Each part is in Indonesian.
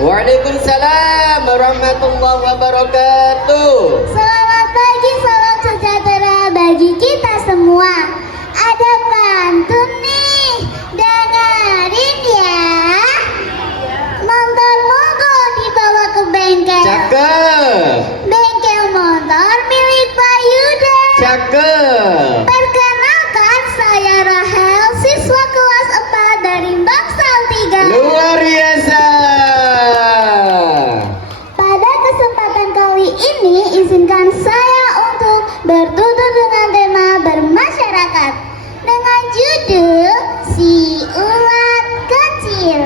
Waalaikumsalam warahmatullahi wabarakatuh. Selamat pagi, salam sejahtera bagi kita semua. Ada pantun nih, dengerin ya. Motor mogok dibawa ke bengkel. Cakep. Bengkel motor milik Pak Yuda. Cakep. Perkenalkan, saya Rahel, siswa kelas 4 dari Bangsal 3. Luar biasa. Pada kesempatan kali ini, izinkan saya untuk bertutur dengan tema bermasyarakat dengan judul Si Ulat Kecil.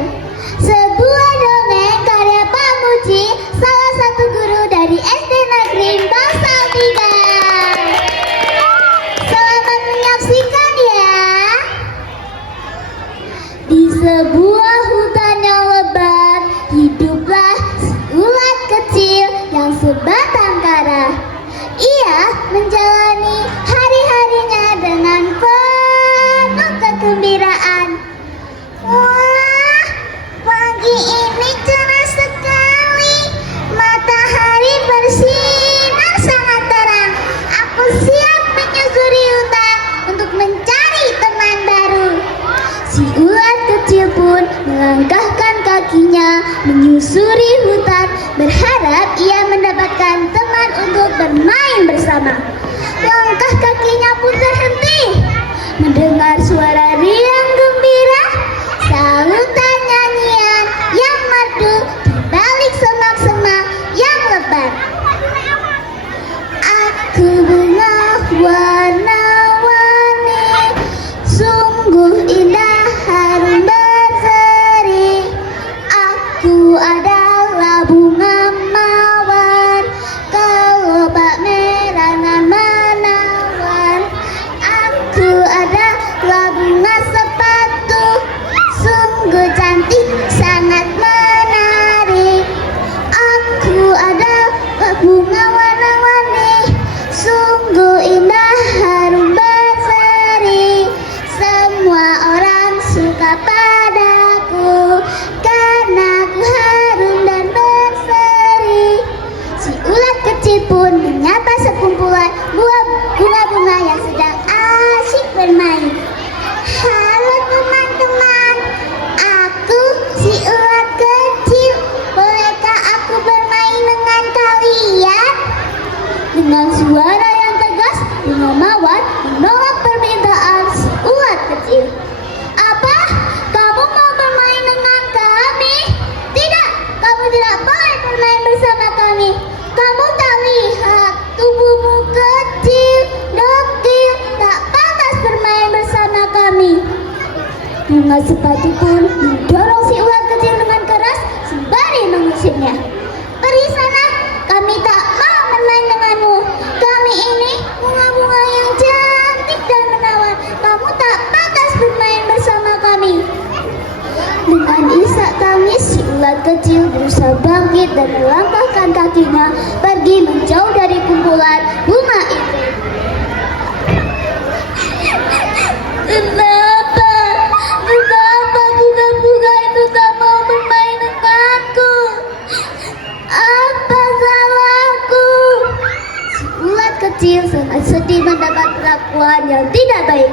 Sebuah dongeng karya Pak Muji, salah satu guru dari SD Negeri Bangsal 3. Selamat menyaksikan ya. Di sebuah hutan yang lebat, hiduplah si ulat kecil yang sebatang kara. Ia menjalani hari-harinya dengan penuh kegembiraan. Wah, pagi ini cerah sekali. Matahari bersinar sangat terang. Aku siap menyusuri hutan untuk mencari teman baru. Si ulat kecil pun melangkahkan kakinya menyusuri hutan, berharap ia mendapatkan teman untuk bermain bersama. Langkah kakinya pun terhenti. Mendengar suara riang gembira, salutan nyanyian yang merdu di balik semak-semak yang lebat. Aku bunga warna-warni, sungguh indah harum berseri. Aku adalah bunga mawar, kelopak merah nan menawan. Aku adalah bunga sepatu, sungguh cantik, sangat menarik. Aku adalah bunga warna-warni, sungguh indah harum berseri. Semua orang suka padaku karena aku harum dan berseri. Si ulat kecil pun menyapa sekumpulan bunga-bunga yang sedang asyik bermain. Halo teman-teman, aku si ulat kecil. Bolehkah aku bermain dengan kalian? Dengan suara yang tegas, bunga mawar menolak permintaan si ulat kecil. Apa? Kamu mau bermain dengan kami? Tidak, kamu tidak boleh bermain bersama kami. Kamu tak lihat tubuhmu kecil, dekil, tak pantas bermain bersama kami. Bunga sepatu pun mendorong si ulat kecil dengan keras sembari mengusirnya. Pergi sana, kami tak mau bermain denganmu. Kami ini bunga-bunga yang cantik dan menawan. Kamu tak pantas bermain bersama kami. Dengan isak tangis, si ulat kecil berusaha bangkit dan melangkahkan kakinya pergi menjauh dari kumpulan bunga itu. Kenapa bunga-bunga itu tak mau bermain denganku? Apa salahku? Si ulat kecil sangat sedih mendapat perlakuan yang tidak baik.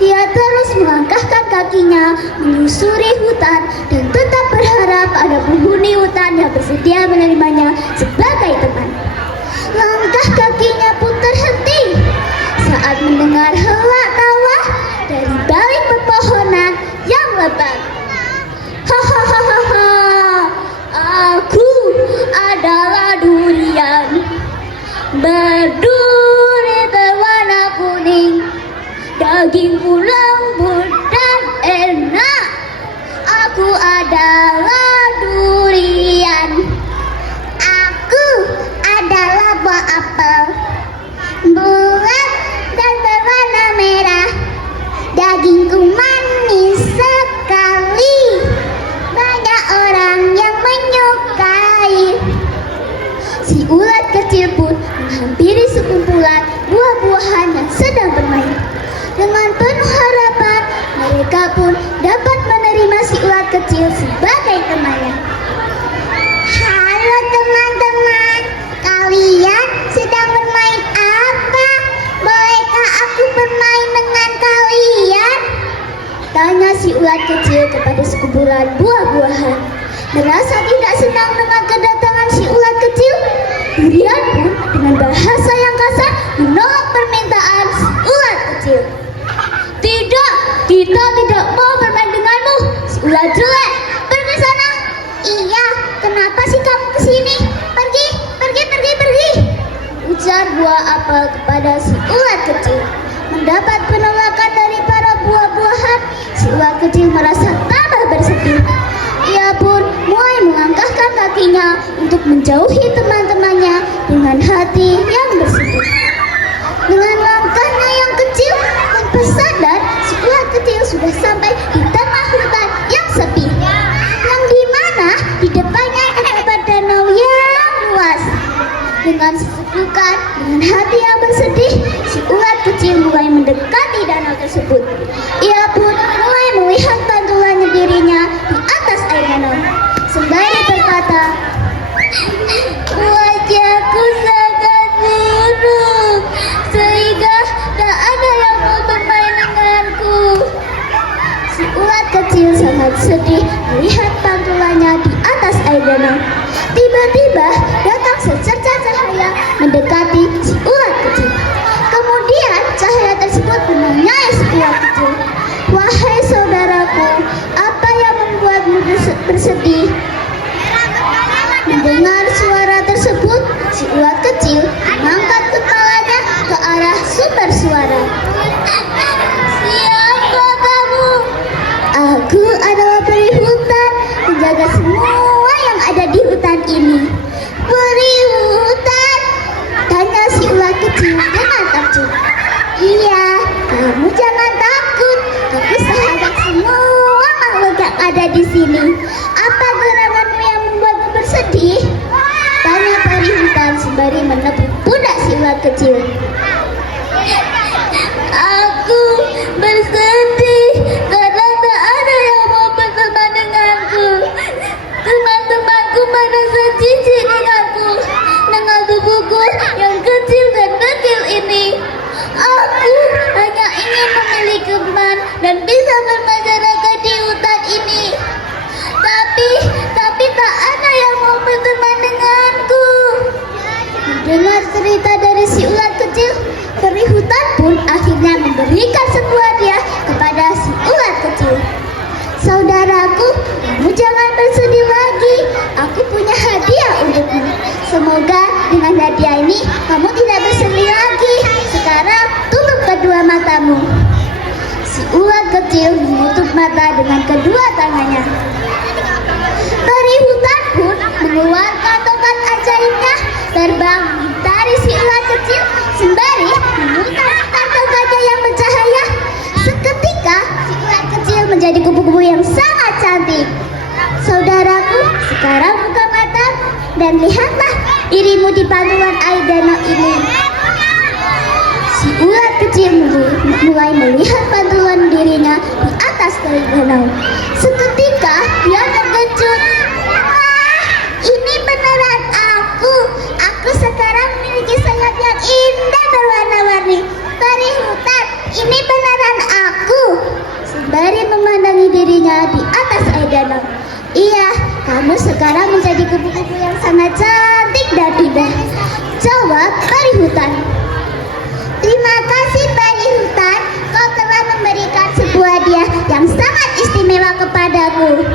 Dia terus melangkahkan kakinya menyusuri hutan dan tetap berharap ada penghuni hutan yang bersedia menerimanya sebagai teman. Langkah kakinya pun terhenti saat mendengar helak tawa dari balik pepohonan yang lebat. Hahaha, aku adalah durian berduri berwarna kuning, dagingku lembut dan enak. Aku adalah durian. Aku adalah buah apel, bulat dan berwarna merah. Dagingku manis sekali, banyak orang yang menyukai. Si ulat kecil pun menghampiri sekumpulan buah-buahan yang sedang bermain. Dengan penuh harapan, mereka pun dapat menerima si ulat kecil sebagai temannya. si ulat kecil kepada sekumpulan buah-buahan. Merasa tidak senang dengan kedatangan si ulat kecil, durian pun dengan bahasa yang kasar menolak permintaan si ulat kecil. Tidak, kita tidak mau bermain denganmu, si ulat jelek. Pergi sana. Iya, kenapa sih kamu kesini? Pergi, pergi, pergi, pergi, ujar buah apel kepada si ulat kecil. Mendapat penolakan dari para buah-buahan, si ulat kecil merasa tambah bersedih. Ia pun mulai melangkahkan kakinya untuk menjauhi teman-temannya dengan hati yang bersedih. Dengan langkahnya yang kecil, tanpa sadar, si ulat kecil sudah sampai di tengah hutan yang sepi, yang dimana di depannya terdapat danau yang luas. Dengan sesepukan, dengan hati yang bersedih, si ulat kecil mulai mendekati danau tersebut. Ia pun mulai melihat pantulannya dirinya di atas air danau, sembari berkata, wajahku sangat buruk, sehingga tak ada yang mau bermain denganku. Si ulat kecil sangat sedih melihat pantulannya di atas air danau. Tiba-tiba datang secercah cahaya mendekati si ulat kecil. Kemudian cahaya tersebut menanyai si ulat kecil, wahai saudaraku, apa yang membuatmu bersedih? Mendengar suara tersebut, si ulat kecil mengangkat kepalanya ke arah sumber suara. Siapa kamu? Aku adalah peri hutan, menjaga semua yang ada di hutan ini. Peri hutan? Tanya si ulat kecil dengan takjub. Iya, kamu jangan takut. Aku sahabat semua makhluk yang ada di sini. Apa geranganmu yang membuatmu bersedih? Tanya peri hutan sembari menepuk pundak si ulat kecil. Aku bersedih karena tak ada yang mau berteman denganku. Teman-temanku merasa jijik denganku, dengan tubuhku yang kecil dan kecil ini. Aku hanya ingin memiliki teman dan bisa bermasyarakat di hutan ini. Tapi tak ada yang mau berteman denganku. Mendengar cerita dari si ulat kecil, peri hutan pun akhirnya memberikan sebuah hadiah kepada si ulat kecil. Saudaraku, kamu jangan bersedih lagi. Aku punya hadiah untukmu. Semoga dengan hadiah ini kamu tidak bersedih lagi. Sekarang tutup kedua matamu. Si ulat kecil menutup mata dengan kedua tangannya. Peri hutan pun mengeluarkan tongkat ajaibnya, terbang dari si ulat kecil sembari memutar-mutar tongkatnya yang bercahaya. Seketika si ulat kecil menjadi kupu-kupu yang sangat cantik. Saudaraku, sekarang buka mata dan lihatlah dirimu di pantulan air danau ini. Si ulat kecil mulai melihat pantulan dirinya di atas air danau. Seketika dia terkejut. Wah, ini beneran aku. Aku sekarang memiliki sayap yang indah berwarna-warni. Peri hutan, ini beneran aku. Sembari memandangi dirinya di atas air danau. Iya, kamu sekarang menjadi kupu-kupu yang sangat cantik dan indah, jawab peri hutan. Terima kasih peri hutan, kau telah memberikan sebuah hadiah yang sangat istimewa kepadaku,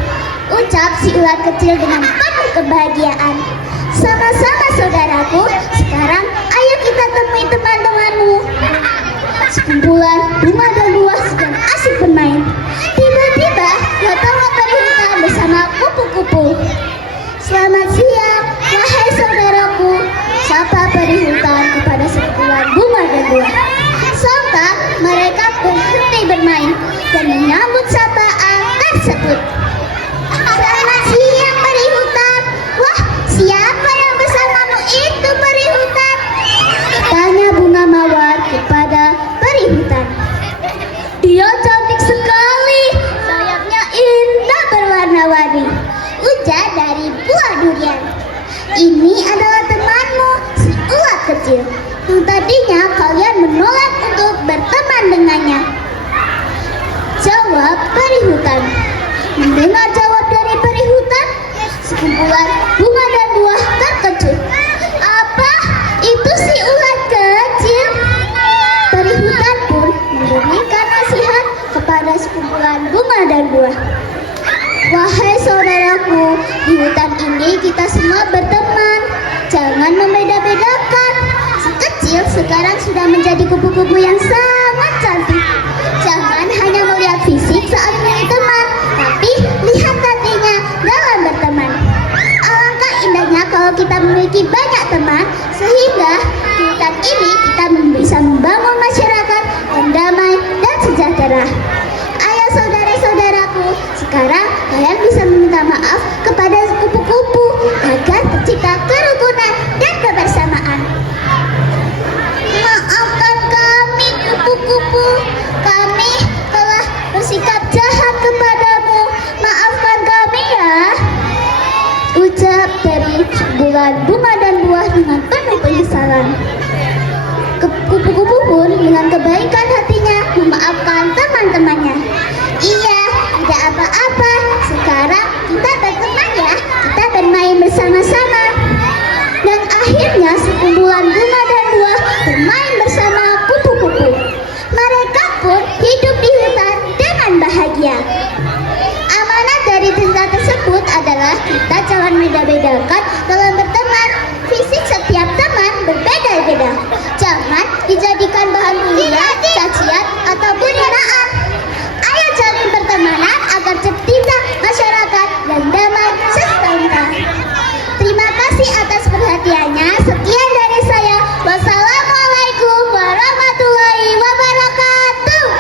ucap si ulat kecil dengan penuh kebahagiaan. Sama-sama saudaraku, sekarang ayo kita temui teman-temanmu. Sekumpulan bunga dan buah sedang asik bermain. Tiba-tiba datanglah peri hutan bersama kupu-kupu. Selamat siang, wahai saudaraku, sapa peri hutan kepada sekumpulan bunga dan buah. Sontak mereka berhenti bermain dan menyambut sapaan tersebut. Selamat siang peri hutan. Wah, siapa yang bersamamu itu peri hutan? Tanya bunga mawar kepada peri hutan. Dia cantik sekali, sayapnya indah berwarna-warni, ujar dari buah durian. Ini adalah temanmu, si ulat kecil, yang tadinya kalian menolak untuk berteman dengannya, jawab jawab peri hutan. Mendengar jawab dari peri hutan, sekumpulan bunga dan buah terkejut. Apa? Itu si ulat kecil? Peri hutan pun memberikan nasihat kepada sekumpulan bunga dan buah. Wahai saudaraku, di hutan ini kita semua berteman. Jangan membeda-bedakan. Si kecil sekarang sudah menjadi kupu-kupu yang sangat cantik. Jangan hanya melihat fisik saat memilih teman, tapi lihat hatinya dalam berteman. Alangkah indahnya kalau kita memiliki banyak teman, sehingga di hutan ini kita bisa membangun masyarakat yang damai dan sejahtera. Ayo saudara-saudaraku, sekarang kalian bisa meminta maaf kepada kupu-kupu agar tercipta kerukunan dan kebersamaan. Maafkan kami kupu-kupu, kami telah bersikap jahat kepadamu. Maafkan kami ya, ucap dari sekumpulan bunga dan buah dengan penuh penyesalan. Kupu-kupu pun dengan kebaikan hatinya memaafkan teman-temannya. Iya, tidak apa-apa. Sekarang kita berteman ya, kita bermain bersama-sama. Dan akhirnya sekumpulan bunga dan buah bermain bersama kupu-kupu. Mereka pun hidup di hutan dengan bahagia. Amanat dari cerita tersebut adalah kita jangan beda-bedakan dalam berteman. Fisik setiap teman berbeda-beda. Jangan dijadikan bahan bulian, cacian, ataupun hinaan. Ayo jalin pertemanan agar tercipta masyarakat yang damai sejahtera. Terima kasih atas perhatiannya.